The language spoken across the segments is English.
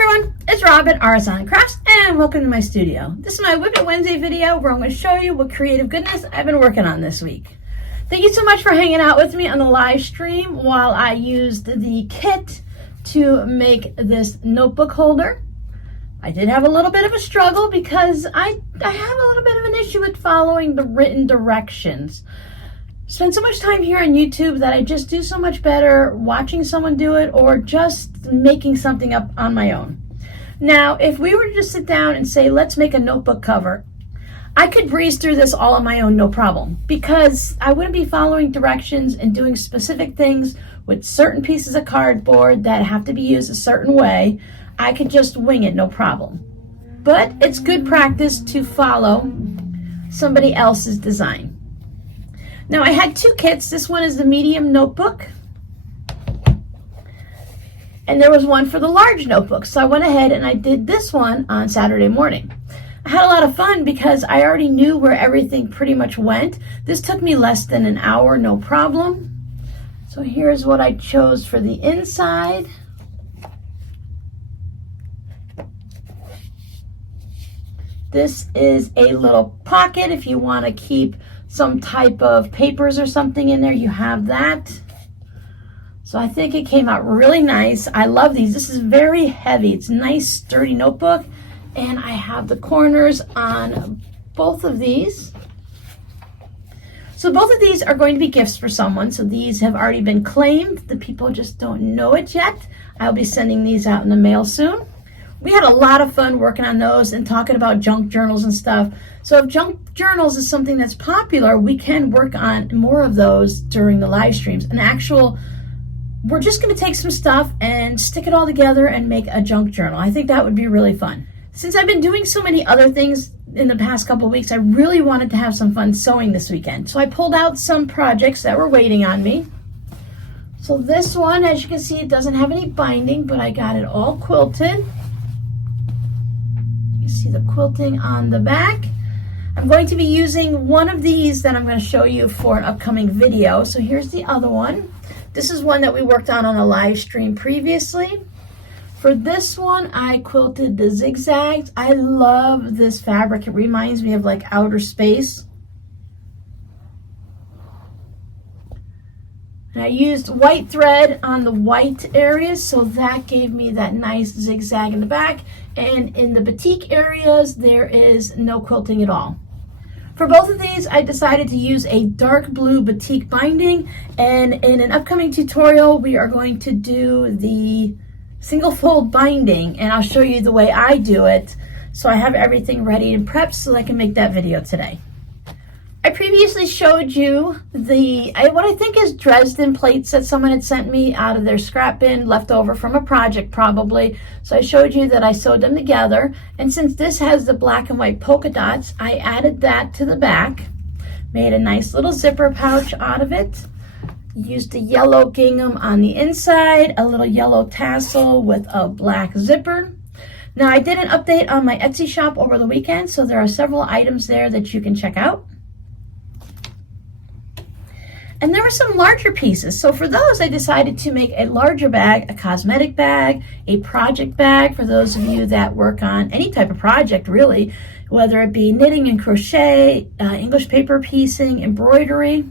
Everyone, it's Robin, Artisan Crafts, and welcome to my studio. This is my WiP It Wednesday video where I'm going to show you what creative goodness I've been working on this week. Thank you so much for hanging out with me on the live stream while I used the kit to make this notebook holder. I did have a little bit of a struggle because I have a little bit of an issue with following the written directions. Spend so much time here on YouTube that I just do so much better watching someone do it or just making something up on my own. Now, if we were to just sit down and say, let's make a notebook cover, I could breeze through this all on my own, no problem, because I wouldn't be following directions and doing specific things with certain pieces of cardboard that have to be used a certain way. I could just wing it, no problem. But it's good practice to follow somebody else's design. Now, I had two kits. This one is the medium notebook, and there was one for the large notebook. So I went ahead and I did this one on Saturday morning. I had a lot of fun because I already knew where everything pretty much went. This took me less than an hour, no problem. So here's what I chose for the inside. This is a little pocket if you want to keep some type of papers or something in there, you have that. So I think it came out really nice. I love these. This is very heavy. It's a nice sturdy notebook, and I have the corners on both of these. So both of these are going to be gifts for someone. So these have already been claimed. The people just don't know it yet. I'll be sending these out in the mail soon. We had a lot of fun working on those and talking about junk journals and stuff. So if junk journals is something that's popular, we can work on more of those during the live streams. We're just going to take some stuff and stick it all together and make a junk journal. I think that would be really fun. Since I've been doing so many other things in the past couple of weeks, I really wanted to have some fun sewing this weekend. So I pulled out some projects that were waiting on me. So this one, as you can see, it doesn't have any binding, but I got it all quilted. See the quilting on the back. I'm going to be using one of these that I'm going to show you for an upcoming video. So here's the other one. This is one that we worked on a live stream previously. For this one, I quilted the zigzags. I love this fabric. It reminds me of like outer space. And I used white thread on the white areas, so that gave me that nice zigzag in the back. And in the batik areas, there is no quilting at all. For both of these, I decided to use a dark blue batik binding. And in an upcoming tutorial, we are going to do the single fold binding. And I'll show you the way I do it. So I have everything ready and prepped so I can make that video today. I previously showed you what I think is Dresden plates that someone had sent me out of their scrap bin, left over from a project probably. So I showed you that I sewed them together. And since this has the black and white polka dots, I added that to the back, made a nice little zipper pouch out of it, used a yellow gingham on the inside, a little yellow tassel with a black zipper. Now I did an update on my Etsy shop over the weekend, so there are several items there that you can check out. And there were some larger pieces. So for those, I decided to make a larger bag, a cosmetic bag, a project bag for those of you that work on any type of project, really, whether it be knitting and crochet, English paper piecing, embroidery.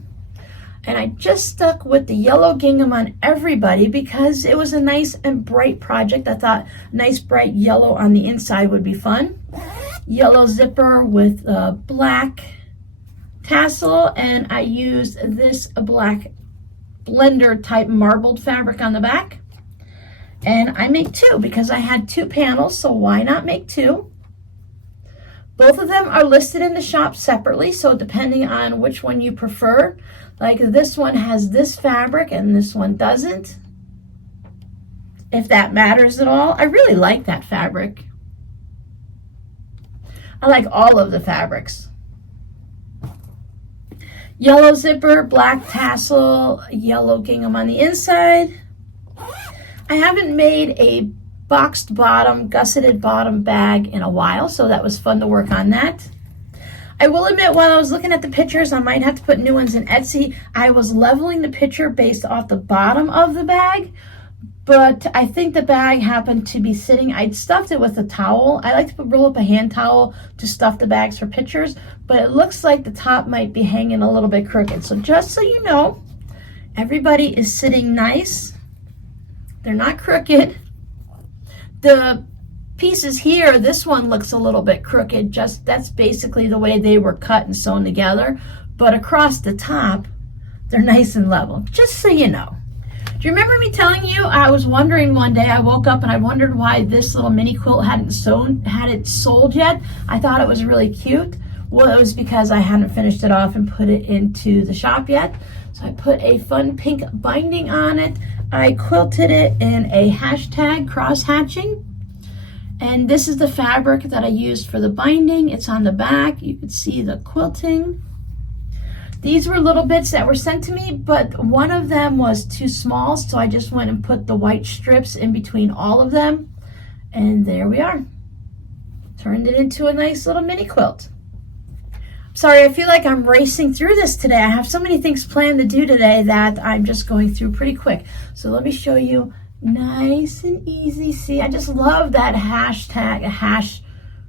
And I just stuck with the yellow gingham on everybody because it was a nice and bright project. I thought nice bright yellow on the inside would be fun. Yellow zipper with black tassel, and I used this black blender type marbled fabric on the back. And I made two because I had two panels, so why not make two? Both of them are listed in the shop separately, so depending on which one you prefer, like this one has this fabric and this one doesn't, if that matters at all. I really like that fabric. I like all of the fabrics. Yellow zipper, black tassel, yellow gingham on the inside. I haven't made a boxed bottom, gusseted bottom bag in a while, so that was fun to work on that. I will admit, while I was looking at the pictures, I might have to put new ones in Etsy. I was leveling the picture based off the bottom of the bag, but I think the bag happened to be sitting. I'd stuffed it with a towel. I like to roll up a hand towel to stuff the bags for pictures, but it looks like the top might be hanging a little bit crooked. So just so you know, everybody is sitting nice. They're not crooked. The pieces here, this one looks a little bit crooked. Just that's basically the way they were cut and sewn together. But across the top, they're nice and level, just so you know. Do you remember me telling you, I was wondering one day, I woke up and I wondered why this little mini quilt hadn't it sold yet. I thought it was really cute. Well, it was because I hadn't finished it off and put it into the shop yet. So I put a fun pink binding on it. I quilted it in a hashtag cross hatching. And this is the fabric that I used for the binding. It's on the back. You can see the quilting. These were little bits that were sent to me, but one of them was too small, so I just went and put the white strips in between all of them. And there we are. Turned it into a nice little mini quilt. Sorry, I feel like I'm racing through this today. I have so many things planned to do today that I'm just going through pretty quick. So let me show you nice and easy. See, I just love that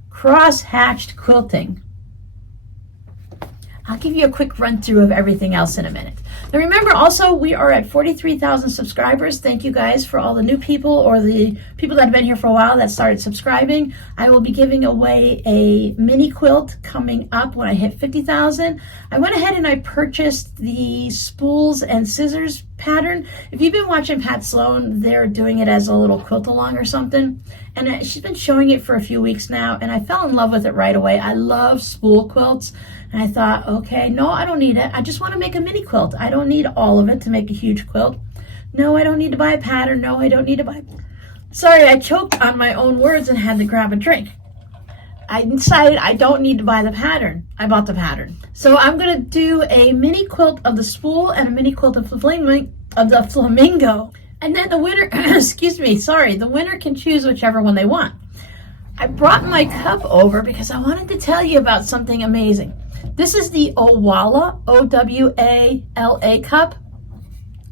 cross-hatched quilting. I'll give you a quick run through of everything else in a minute. Now remember also, we are at 43,000 subscribers. Thank you guys for all the new people or the people that have been here for a while that started subscribing. I will be giving away a mini quilt coming up when I hit 50,000. I went ahead and I purchased the spools and scissors pattern. If you've been watching Pat Sloan, they're doing it as a little quilt along or something. And she's been showing it for a few weeks now, and I fell in love with it right away. I love spool quilts, and I thought, okay, no, I don't need it. I just want to make a mini quilt. I don't need all of it to make a huge quilt. No, I don't need to buy a pattern. No, I don't need to buy... Sorry, I choked on my own words and had to grab a drink. I decided I don't need to buy the pattern. I bought the pattern. So I'm going to do a mini quilt of the spool and a mini quilt of the flamingo. And then the winner, excuse me, sorry, the winner can choose whichever one they want. I brought my cup over because I wanted to tell you about something amazing. This is the Owala, O-W-A-L-A cup.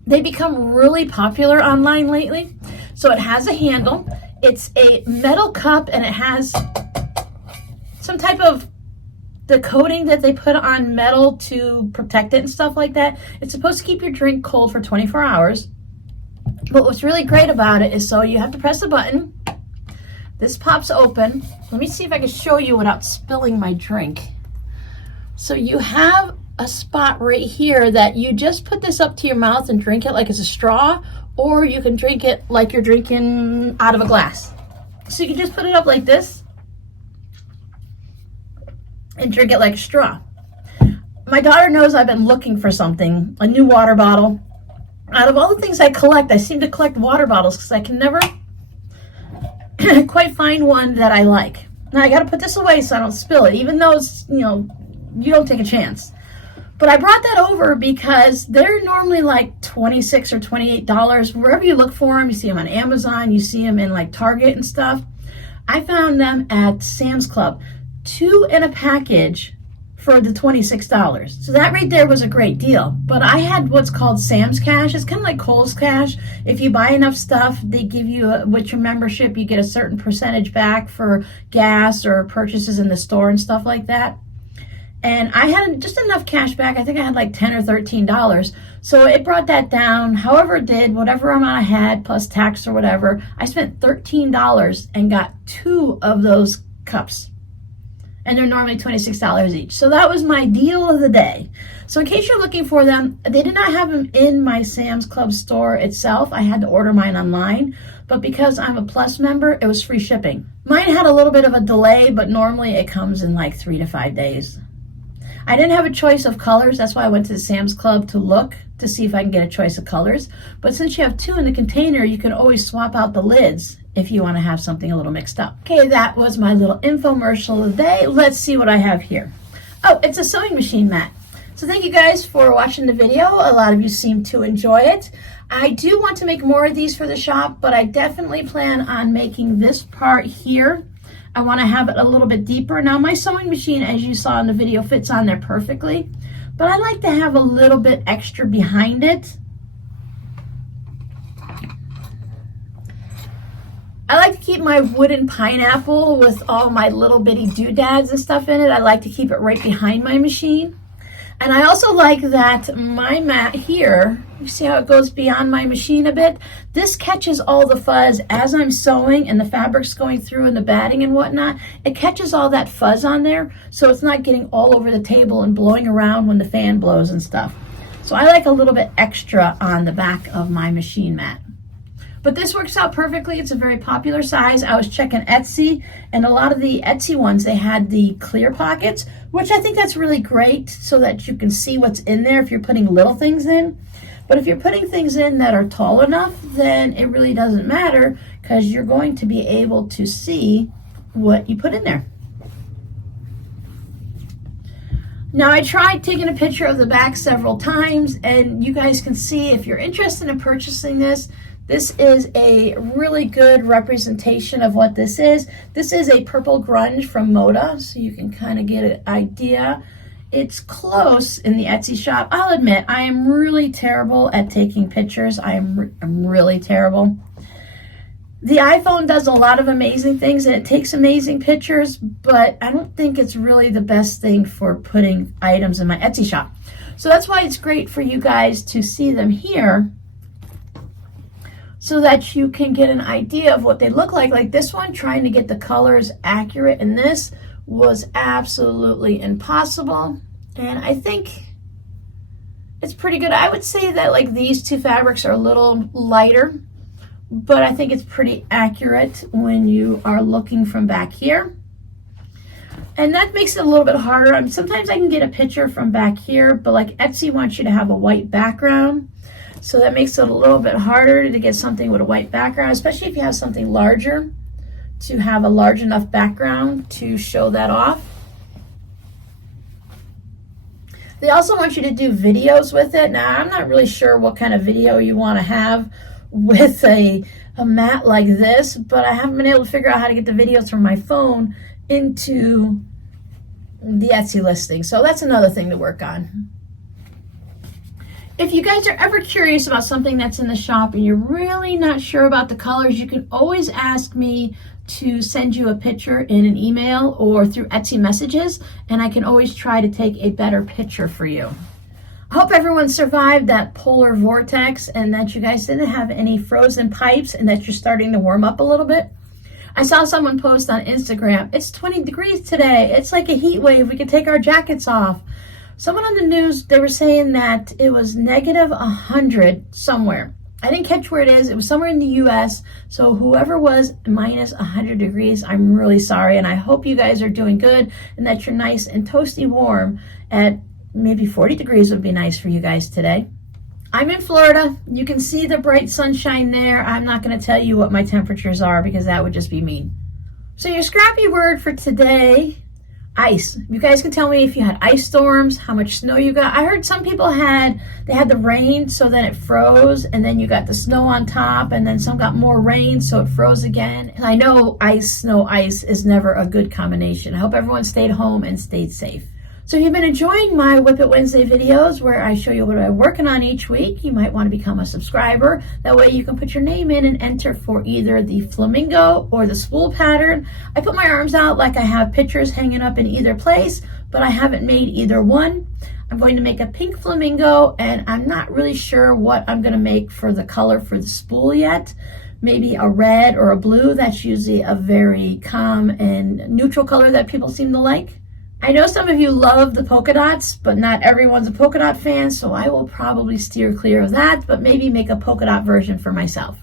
They become really popular online lately. So it has a handle. It's a metal cup and it has some type of the coating that they put on metal to protect it and stuff like that. It's supposed to keep your drink cold for 24 hours. But what's really great about it is, so you have to press a button. This pops open. Let me see if I can show you without spilling my drink. So you have a spot right here that you just put this up to your mouth and drink it like it's a straw, or you can drink it like you're drinking out of a glass. So you can just put it up like this and drink it like a straw. My daughter knows I've been looking for something, a new water bottle. Out of all the things I collect, I seem to collect water bottles because I can never quite find one that I like. Now I got to put this away so I don't spill it, even though it's, you know, you don't take a chance. But I brought that over because they're normally like $26 or $28. Wherever you look for them, you see them on Amazon, you see them in like Target and stuff. I found them at Sam's Club. 2 in a package for the $26. So that right there was a great deal. But I had what's called Sam's Cash. It's kind of like Kohl's Cash. If you buy enough stuff, they give you, with your membership, you get a certain percentage back for gas or purchases in the store and stuff like that. And I had just enough cash back. I think I had like $10 or $13. So it brought that down. However it did, whatever amount I had, plus tax or whatever, I spent $13 and got 2 of those cups. And they're normally $26 each. So that was my deal of the day. So in case you're looking for them, they did not have them in my Sam's Club store itself. I had to order mine online. But because I'm a Plus member, it was free shipping. Mine had a little bit of a delay, but normally it comes in like 3 to 5 days. I didn't have a choice of colors. That's why I went to the Sam's Club to look to see if I can get a choice of colors. But since you have 2 in the container, you can always swap out the lids if you want to have something a little mixed up. Okay, that was my little infomercial of the day. Let's see what I have here. Oh, it's a sewing machine mat. So thank you guys for watching the video. A lot of you seem to enjoy it. I do want to make more of these for the shop, but I definitely plan on making this part here. I want to have it a little bit deeper. Now my sewing machine, as you saw in the video, fits on there perfectly, but I like to have a little bit extra behind it. I like to keep my wooden pineapple with all my little bitty doodads and stuff in it. I like to keep it right behind my machine. And I also like that my mat here, you see how it goes beyond my machine a bit? This catches all the fuzz as I'm sewing and the fabric's going through and the batting and whatnot. It catches all that fuzz on there, so it's not getting all over the table and blowing around when the fan blows and stuff. So I like a little bit extra on the back of my machine mat. But this works out perfectly. It's a very popular size. I was checking Etsy, and a lot of the Etsy ones, they had the clear pockets, which I think that's really great so that you can see what's in there if you're putting little things in. But if you're putting things in that are tall enough, then it really doesn't matter because you're going to be able to see what you put in there. Now, I tried taking a picture of the back several times, and you guys can see if you're interested in purchasing this, this is a really good representation of what this is. This is a purple grunge from Moda, so you can kind of get an idea. It's close in the Etsy shop. I'll admit, I am really terrible at taking pictures. I'm really terrible. The iPhone does a lot of amazing things, and it takes amazing pictures, but I don't think it's really the best thing for putting items in my Etsy shop. So that's why it's great for you guys to see them here, so that you can get an idea of what they look like. Like this one, trying to get the colors accurate in this was absolutely impossible. And I think it's pretty good. I would say that like these two fabrics are a little lighter, but I think it's pretty accurate when you are looking from back here. And that makes it a little bit harder. I mean, sometimes I can get a picture from back here, but like Etsy wants you to have a white background. So that makes it a little bit harder to get something with a white background, especially if you have something larger, to have a large enough background to show that off. They also want you to do videos with it. Now, I'm not really sure what kind of video you want to have with a mat like this, but I haven't been able to figure out how to get the videos from my phone into the Etsy listing. So that's another thing to work on. If you guys are ever curious about something that's in the shop and you're really not sure about the colors, you can always ask me to send you a picture in an email or through Etsy messages, and I can always try to take a better picture for you. I hope everyone survived that polar vortex and that you guys didn't have any frozen pipes and that you're starting to warm up a little bit. I saw someone post on Instagram, it's 20 degrees today. It's like a heat wave. We could take our jackets off. Someone on the news, they were saying that it was negative 100 somewhere. I didn't catch where it is. It was somewhere in the US. So whoever was minus 100 degrees, I'm really sorry. And I hope you guys are doing good and that you're nice and toasty warm. At maybe 40 degrees would be nice for you guys today. I'm in Florida. You can see the bright sunshine there. I'm not going to tell you what my temperatures are because that would just be mean. So your scrappy word for today, ice. You guys can tell me if you had ice storms, how much snow you got. I heard some people had the rain, so then it froze, and then you got the snow on top, and then some got more rain, so it froze again. And I know ice, snow, ice is never a good combination. I hope everyone stayed home and stayed safe. So if you've been enjoying my WiP It Wednesday videos where I show you what I'm working on each week, you might want to become a subscriber. That way you can put your name in and enter for either the flamingo or the spool pattern. I put my arms out like I have pictures hanging up in either place, but I haven't made either one. I'm going to make a pink flamingo, and I'm not really sure what I'm going to make for the color for the spool yet. Maybe a red or a blue. That's usually a very calm and neutral color that people seem to like. I know some of you love the polka dots, but not everyone's a polka dot fan, so I will probably steer clear of that, but maybe make a polka dot version for myself.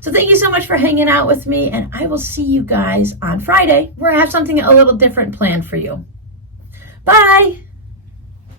So thank you so much for hanging out with me, and I will see you guys on Friday, where I have something a little different planned for you. Bye!